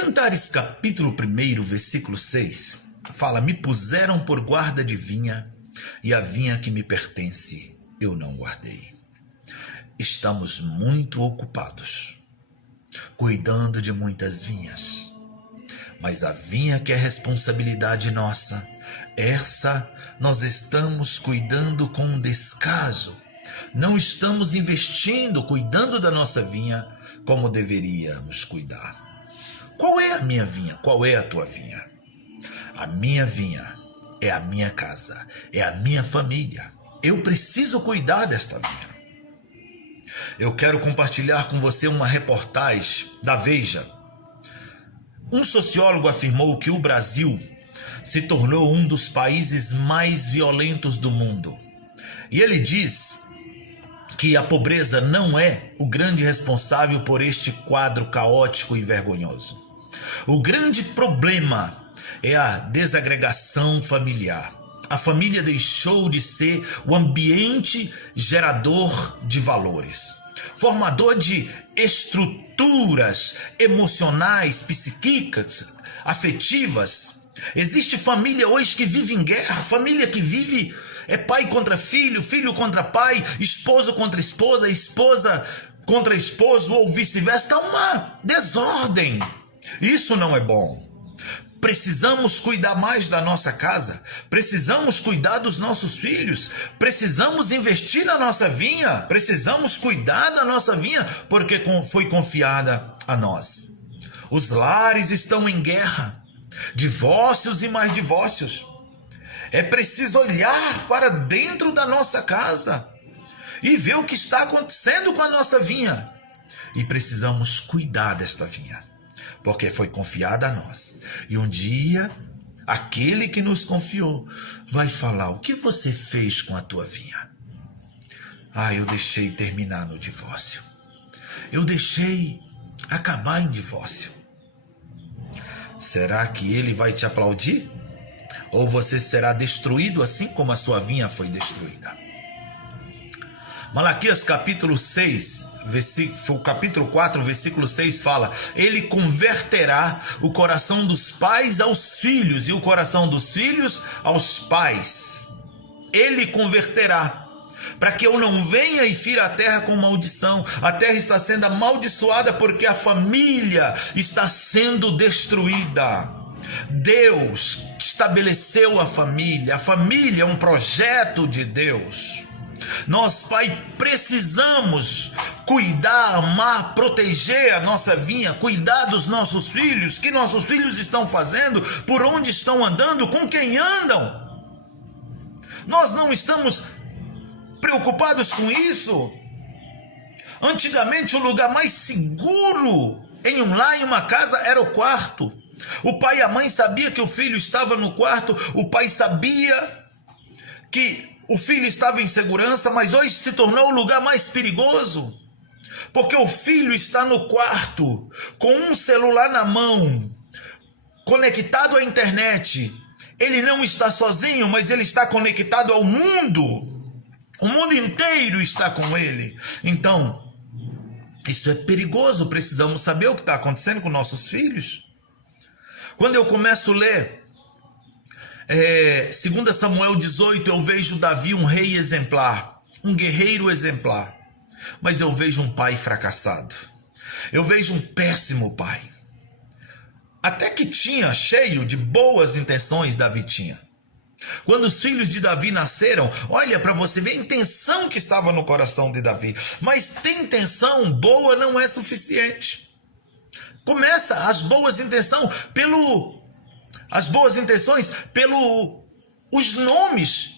Cantares capítulo 1, versículo 6, fala: me puseram por guarda de vinha, e a vinha que me pertence eu não guardei. Estamos muito ocupados, cuidando de muitas vinhas, mas a vinha que é responsabilidade nossa, essa nós estamos cuidando com descaso. Não estamos investindo, cuidando da nossa vinha como deveríamos cuidar. Qual é a minha vinha? Qual é a tua vinha? A minha vinha é a minha casa, é a minha família. Eu preciso cuidar desta vinha. Eu quero compartilhar com você uma reportagem da Veja. Um sociólogo afirmou que o Brasil se tornou um dos países mais violentos do mundo. E ele diz que a pobreza não é o grande responsável por este quadro caótico e vergonhoso. O grande problema é a desagregação familiar. A família deixou de ser o ambiente gerador de valores, formador de estruturas emocionais, psíquicas, afetivas. Existe família hoje que vive em guerra, família que vive pai contra filho, filho contra pai, esposo contra esposa, esposa contra esposo ou vice-versa. Está uma desordem. Isso não é bom. Precisamos cuidar mais da nossa casa, precisamos cuidar dos nossos filhos, precisamos investir na nossa vinha, precisamos cuidar da nossa vinha, porque foi confiada a nós. Os lares estão em guerra, divórcios e mais divórcios. É preciso olhar para dentro da nossa casa e ver o que está acontecendo com a nossa vinha. E precisamos cuidar desta vinha, porque foi confiada a nós. E um dia, aquele que nos confiou vai falar: o que você fez com a tua vinha? Eu deixei terminar no divórcio. Eu deixei acabar em divórcio. Será que ele vai te aplaudir? Ou você será destruído assim como a sua vinha foi destruída? Malaquias capítulo 6, capítulo 4, versículo 6 fala: ele converterá o coração dos pais aos filhos e o coração dos filhos aos pais. Ele converterá, para que eu não venha e fira a terra com maldição. A terra está sendo amaldiçoada porque a família está sendo destruída. Deus estabeleceu a família é um projeto de Deus. Nós, Pai, precisamos cuidar, amar, proteger a nossa vinha, cuidar dos nossos filhos, o que nossos filhos estão fazendo, por onde estão andando, com quem andam. Nós não estamos preocupados com isso. Antigamente, o lugar mais seguro em um lar, em uma casa, era o quarto. O pai e a mãe sabiam que o filho estava no quarto, o pai sabia que o filho estava em segurança, mas hoje se tornou o lugar mais perigoso, porque o filho está no quarto, com um celular na mão, conectado à internet. Ele não está sozinho, mas ele está conectado ao mundo. O mundo inteiro está com ele. Então, isso é perigoso. Precisamos saber o que está acontecendo com nossos filhos. Quando eu começo a ler 2 Samuel 18, eu vejo Davi um rei exemplar, um guerreiro exemplar, mas eu vejo um pai fracassado. Eu vejo um péssimo pai. Até que tinha, cheio de boas intenções, Davi tinha. Quando os filhos de Davi nasceram, olha para você ver a intenção que estava no coração de Davi. Mas ter intenção boa não é suficiente. Começa as boas intenções pelos nomes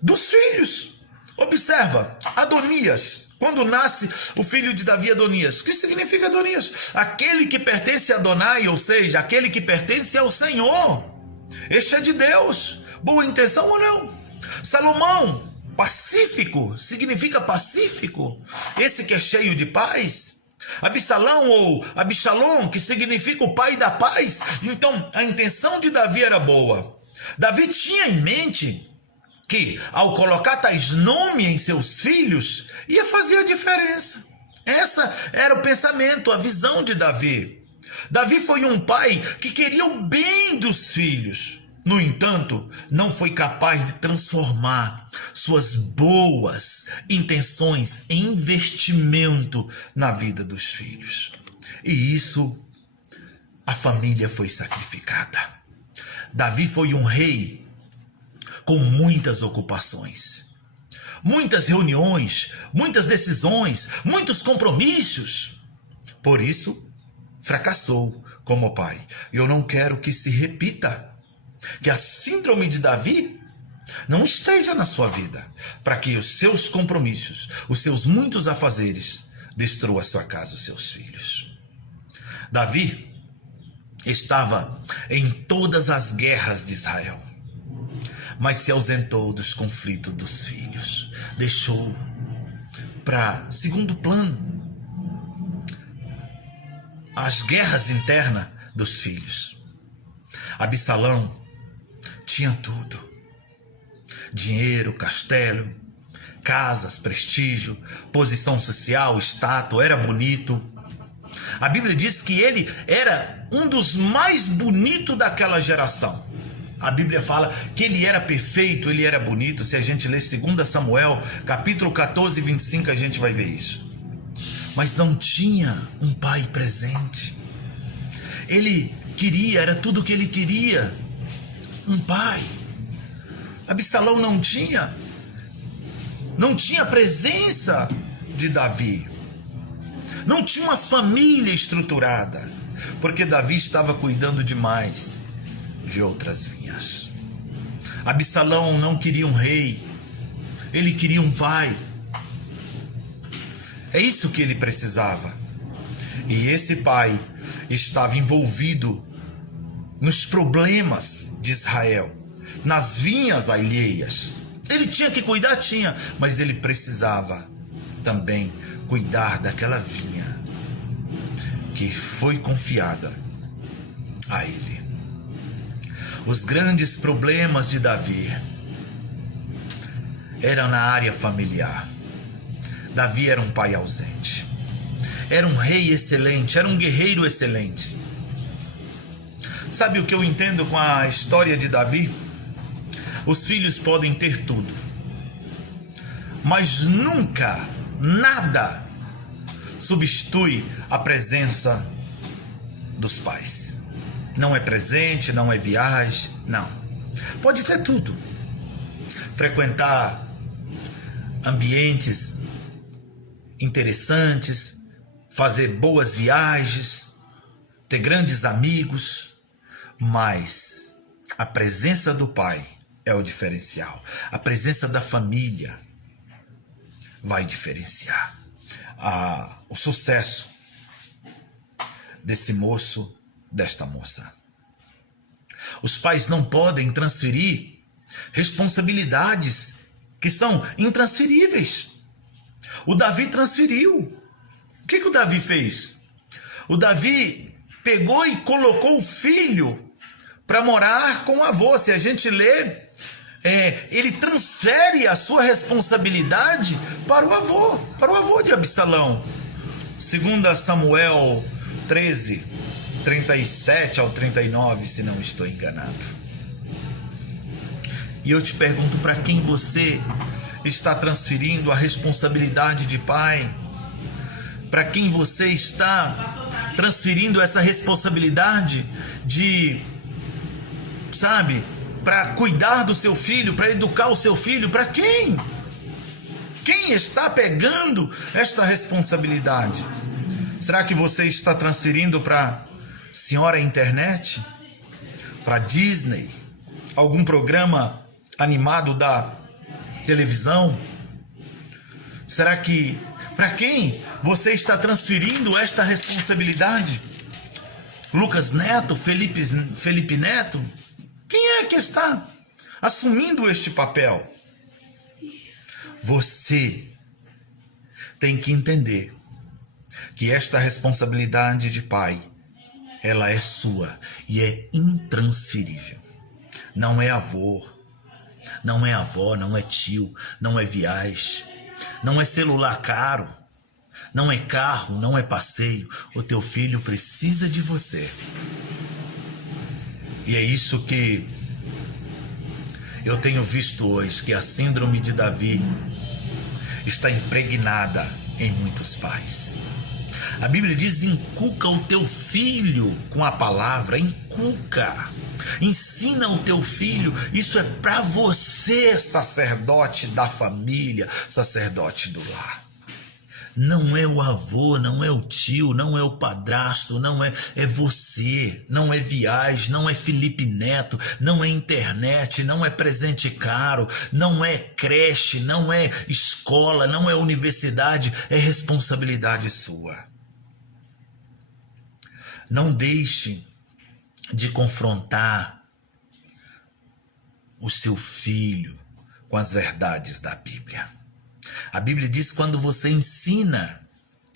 dos filhos. Observa, Adonias, quando nasce o filho de Davi, Adonias. O que significa Adonias? Aquele que pertence a Adonai, ou seja, aquele que pertence ao Senhor. Este é de Deus. Boa intenção ou não? Salomão, pacífico, significa pacífico. Esse que é cheio de paz. Absalão ou Absalom, que significa o pai da paz. Então a intenção de Davi era boa. Davi tinha em mente que ao colocar tais nomes em seus filhos ia fazer a diferença. Essa era o pensamento, a visão de Davi. Davi foi um pai que queria o bem dos filhos. No entanto, não foi capaz de transformar suas boas intenções em investimento na vida dos filhos. E isso, a família foi sacrificada. Davi foi um rei com muitas ocupações, muitas reuniões, muitas decisões, muitos compromissos. Por isso, fracassou como pai. E eu não quero que se repita, que a síndrome de Davi não esteja na sua vida, para que os seus compromissos, os seus muitos afazeres, destrua a sua casa, os seus filhos. Davi estava em todas as guerras de Israel, mas se ausentou dos conflitos dos filhos, deixou para segundo plano as guerras internas dos filhos. Absalão tinha tudo: dinheiro, castelo, casas, prestígio, posição social, status, era bonito. A Bíblia diz que ele era um dos mais bonitos daquela geração. A Bíblia fala que ele era perfeito, ele era bonito. Se a gente ler 2 Samuel, capítulo 14, 25, a gente vai ver isso. Mas não tinha um pai presente. Ele queria, era tudo o que ele queria, um pai. Absalão não tinha a presença de Davi. Não tinha uma família estruturada, porque Davi estava cuidando demais de outras vinhas. Absalão não queria um rei, ele queria um pai. É isso que ele precisava. E esse pai estava envolvido nos problemas de Israel, nas vinhas alheias. Ele tinha que cuidar, mas ele precisava também cuidar daquela vinha que foi confiada a ele. Os grandes problemas de Davi eram na área familiar. Davi era um pai ausente, era um rei excelente, era um guerreiro excelente. Sabe o que eu entendo com a história de Davi? Os filhos podem ter tudo, mas nunca, nada substitui a presença dos pais. Não é presente, não é viagem, não. Pode ter tudo. Frequentar ambientes interessantes, fazer boas viagens, ter grandes amigos, mas a presença do pai é o diferencial. A presença da família vai diferenciar o sucesso desse moço, desta moça. Os pais não podem transferir responsabilidades que são intransferíveis. O Davi transferiu. O que o Davi fez? O Davi pegou e colocou o filho para morar com o avô. Se a gente lê, ele transfere a sua responsabilidade para o avô de Absalão. 2 Samuel 13, 37 ao 39, se não estou enganado. E eu te pergunto, para quem você está transferindo a responsabilidade de pai? Para quem você está transferindo essa responsabilidade de, para cuidar do seu filho, para educar o seu filho? Para quem? Quem está pegando esta responsabilidade? Será que você está transferindo para senhora internet? Para Disney? Algum programa animado da televisão? Será que, para quem você está transferindo esta responsabilidade? Lucas Neto, Felipe Neto? Quem é que está assumindo este papel? Você tem que entender que esta responsabilidade de pai, ela é sua e é intransferível. Não é avô, não é avó, não é tio, não é viagem, não é celular caro, não é carro, não é passeio. O teu filho precisa de você. E é isso que eu tenho visto hoje, que a síndrome de Davi está impregnada em muitos pais. A Bíblia diz: inculca o teu filho com a palavra, inculca, ensina o teu filho. Isso é para você, sacerdote da família, sacerdote do lar. Não é o avô, não é o tio, não é o padrasto, é você. Não é viagem, não é Felipe Neto, não é internet, não é presente caro, não é creche, não é escola, não é universidade, é responsabilidade sua. Não deixe de confrontar o seu filho com as verdades da Bíblia. A Bíblia diz que quando você ensina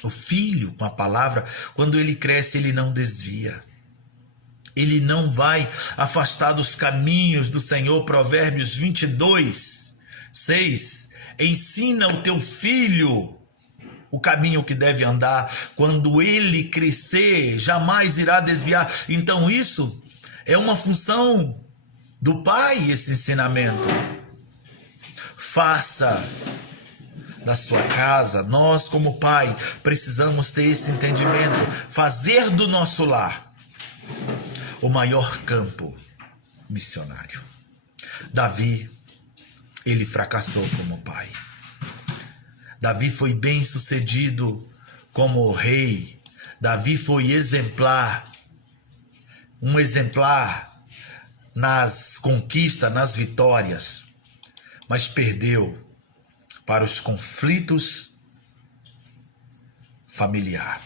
o filho com a palavra, quando ele cresce, ele não desvia. Ele não vai afastar dos caminhos do Senhor. Provérbios 22, 6. Ensina o teu filho o caminho que deve andar. Quando ele crescer, jamais irá desviar. Então isso é uma função do pai, esse ensinamento. Faça da sua casa, nós como pai precisamos ter esse entendimento, fazer do nosso lar o maior campo missionário. Davi, ele fracassou como pai. Davi foi bem sucedido como rei. Davi foi exemplar, um exemplar nas conquistas, nas vitórias, mas perdeu para os conflitos familiares.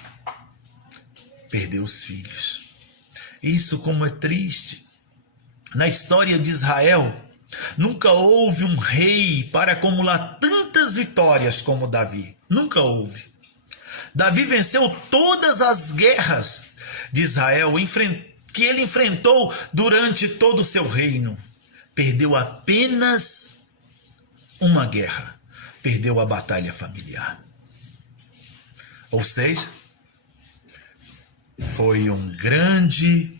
Perdeu os filhos. Isso como é triste. Na história de Israel, nunca houve um rei para acumular tantas vitórias como Davi. Nunca houve. Davi venceu todas as guerras de Israel que ele enfrentou durante todo o seu reino. Perdeu apenas uma guerra. Perdeu a batalha familiar. Ou seja, foi um grande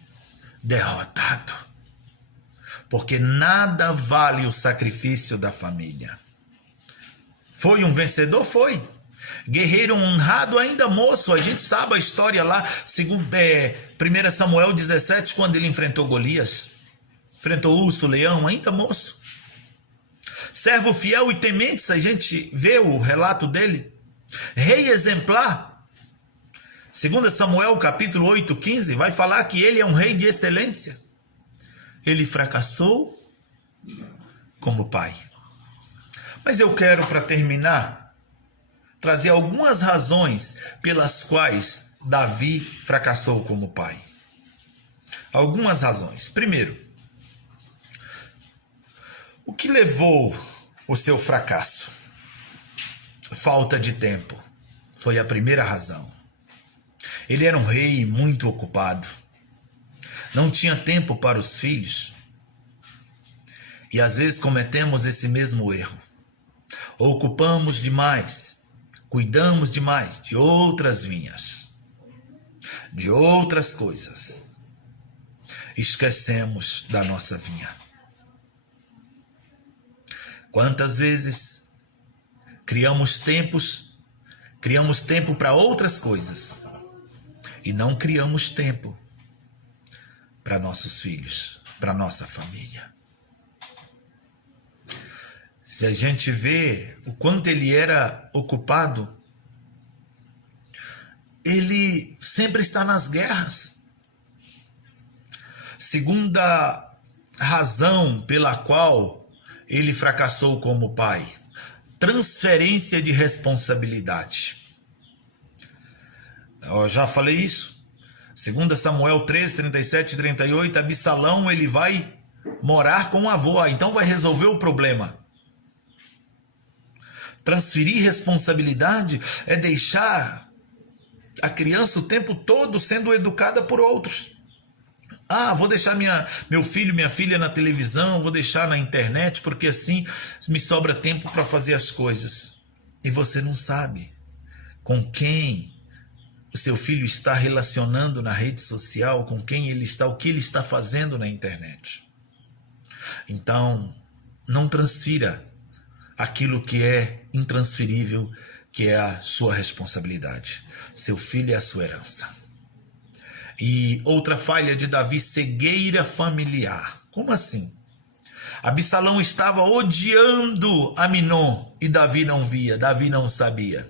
derrotado. Porque nada vale o sacrifício da família. Foi um vencedor? Foi. Guerreiro honrado ainda moço. A gente sabe a história lá, segundo 1 Samuel 17, quando ele enfrentou Golias. Enfrentou o urso, o leão, ainda moço. Servo fiel e temente, a gente vê o relato dele. Rei exemplar. 2 Samuel capítulo 8, 15, vai falar que ele é um rei de excelência. Ele fracassou como pai. Mas eu quero, para terminar, trazer algumas razões pelas quais Davi fracassou como pai. Algumas razões. Primeiro, o que levou o seu fracasso? Falta de tempo. Foi a primeira razão. Ele era um rei muito ocupado. Não tinha tempo para os filhos. E às vezes cometemos esse mesmo erro. Ocupamos demais, cuidamos demais de outras vinhas, de outras coisas. Esquecemos da nossa vinha. Quantas vezes criamos tempo para outras coisas e não criamos tempo para nossos filhos, para nossa família. Se a gente vê o quanto ele era ocupado, ele sempre está nas guerras. Segunda razão pela qual ele fracassou como pai: transferência de responsabilidade. Eu já falei isso. 2 Samuel 13, 37 e 38, Absalão ele vai morar com o avô, então vai resolver o problema. Transferir responsabilidade é deixar a criança o tempo todo sendo educada por outros. Vou deixar meu filho, minha filha na televisão, vou deixar na internet, porque assim me sobra tempo para fazer as coisas. E você não sabe com quem o seu filho está relacionando na rede social, com quem ele está, o que ele está fazendo na internet. Então, não transfira aquilo que é intransferível, que é a sua responsabilidade. Seu filho é a sua herança. E outra falha de Davi, cegueira familiar. Como assim? Absalão estava odiando Aminon e Davi não via, Davi não sabia.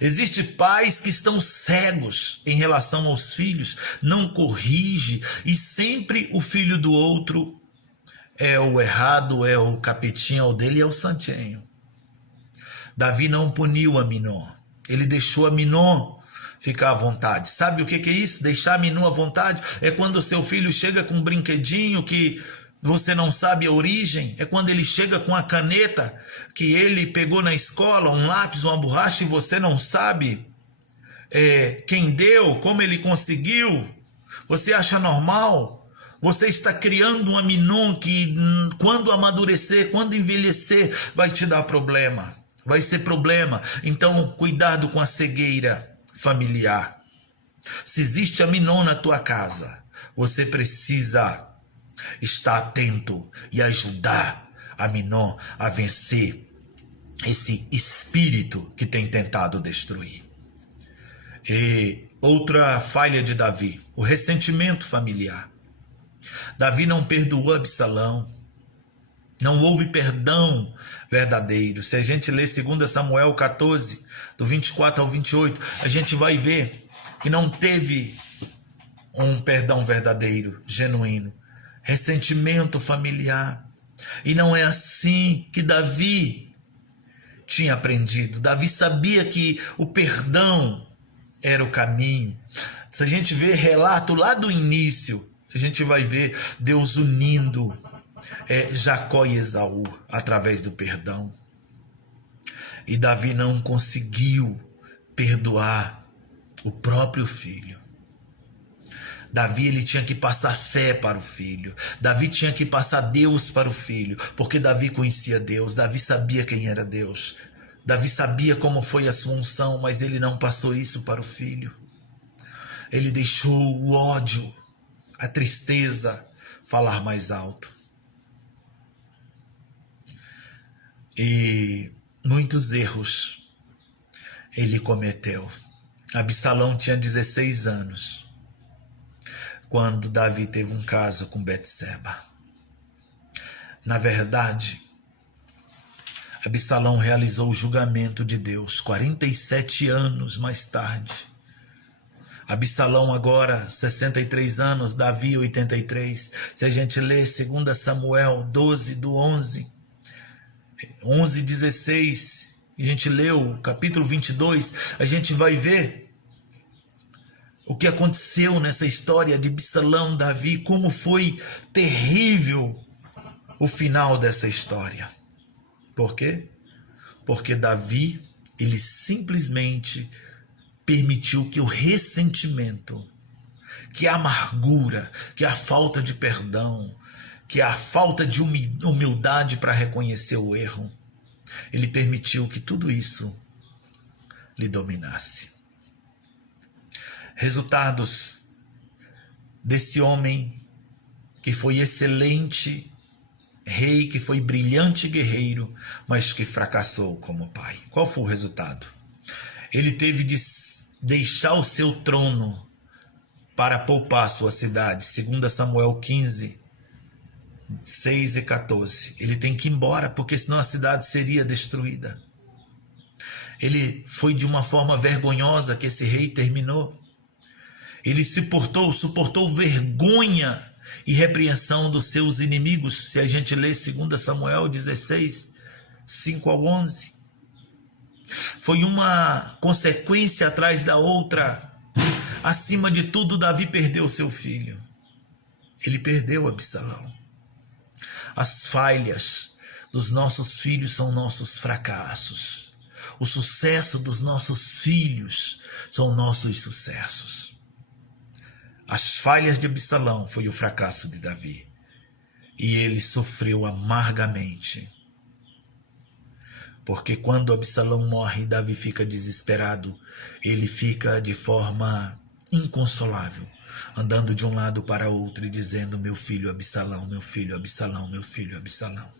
Existem pais que estão cegos em relação aos filhos, não corrige e sempre o filho do outro é o errado, é o capetinha, o dele é o santinho. Davi não puniu Aminon, ele deixou Aminon ficar à vontade. Sabe o que é isso? Deixar Aminon à vontade é quando o seu filho chega com um brinquedinho que você não sabe a origem, é quando ele chega com a caneta que ele pegou na escola, um lápis, uma borracha, e você não sabe quem deu, como ele conseguiu. Você acha normal? Você está criando um Aminon que quando amadurecer, quando envelhecer, vai te dar problema. Vai ser problema. Então, cuidado com a cegueira familiar. Se existe Aminon na tua casa, você precisa estar atento e ajudar Aminon a vencer esse espírito que tem tentado destruir. E outra falha de Davi, o ressentimento familiar. Davi não perdoou Absalão, não houve perdão verdadeiro. Se a gente ler 2 Samuel 14, do 24 ao 28, a gente vai ver que não teve um perdão verdadeiro, genuíno. Ressentimento familiar. E não é assim que Davi tinha aprendido. Davi sabia que o perdão era o caminho. Se a gente ver relato lá do início, a gente vai ver Deus unindo Jacó e Esaú através do perdão. E Davi não conseguiu perdoar o próprio filho. Davi ele tinha que passar fé para o filho. Davi tinha que passar Deus para o filho, porque Davi conhecia Deus. Davi sabia quem era Deus. Davi sabia como foi a sua unção, mas ele não passou isso para o filho. Ele deixou o ódio, a tristeza falar mais alto. E muitos erros ele cometeu. Absalão tinha 16 anos quando Davi teve um caso com Betseba. Na verdade, Absalão realizou o julgamento de Deus 47 anos mais tarde. Absalão agora 63 anos, Davi 83. Se a gente ler 2 Samuel 12 do 11, 16, a gente leu o capítulo 22, a gente vai ver o que aconteceu nessa história de Absalão, Davi, como foi terrível o final dessa história. Por quê? Porque Davi, ele simplesmente permitiu que o ressentimento, que a amargura, que a falta de perdão, que a falta de humildade para reconhecer o erro, ele permitiu que tudo isso lhe dominasse. Resultados desse homem que foi excelente rei, que foi brilhante guerreiro, mas que fracassou como pai. Qual foi o resultado? Ele teve de deixar o seu trono para poupar sua cidade. 2 Samuel 15, 6 e 14. Ele tem que ir embora, porque senão a cidade seria destruída. Ele foi de uma forma vergonhosa que esse rei terminou. Ele suportou vergonha e repreensão dos seus inimigos. Se a gente lê 2 Samuel 16, 5 ao 11. Foi uma consequência atrás da outra. Acima de tudo, Davi perdeu seu filho. Ele perdeu Absalão. As falhas dos nossos filhos são nossos fracassos. O sucesso dos nossos filhos são nossos sucessos. As falhas de Absalão foi o fracasso de Davi. E ele sofreu amargamente. Porque quando Absalão morre, Davi fica desesperado. Ele fica de forma inconsolável, andando de um lado para outro e dizendo: meu filho Absalão, meu filho Absalão, meu filho Absalão.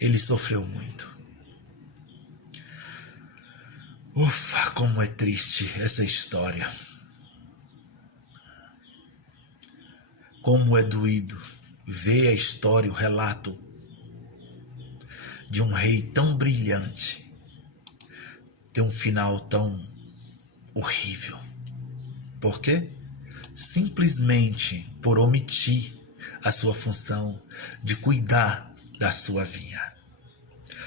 Ele sofreu muito. Ufa, como é triste essa história. Como é doído ver a história, o relato de um rei tão brilhante ter um final tão horrível. Por quê? Simplesmente por omitir a sua função de cuidar da sua vinha.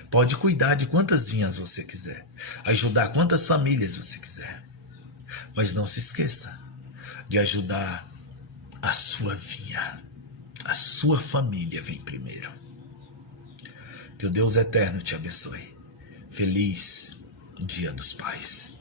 Pode cuidar de quantas vinhas você quiser, ajudar quantas famílias você quiser, mas não se esqueça de ajudar a sua vinha. A sua família vem primeiro. Que o Deus eterno te abençoe. Feliz Dia dos Pais.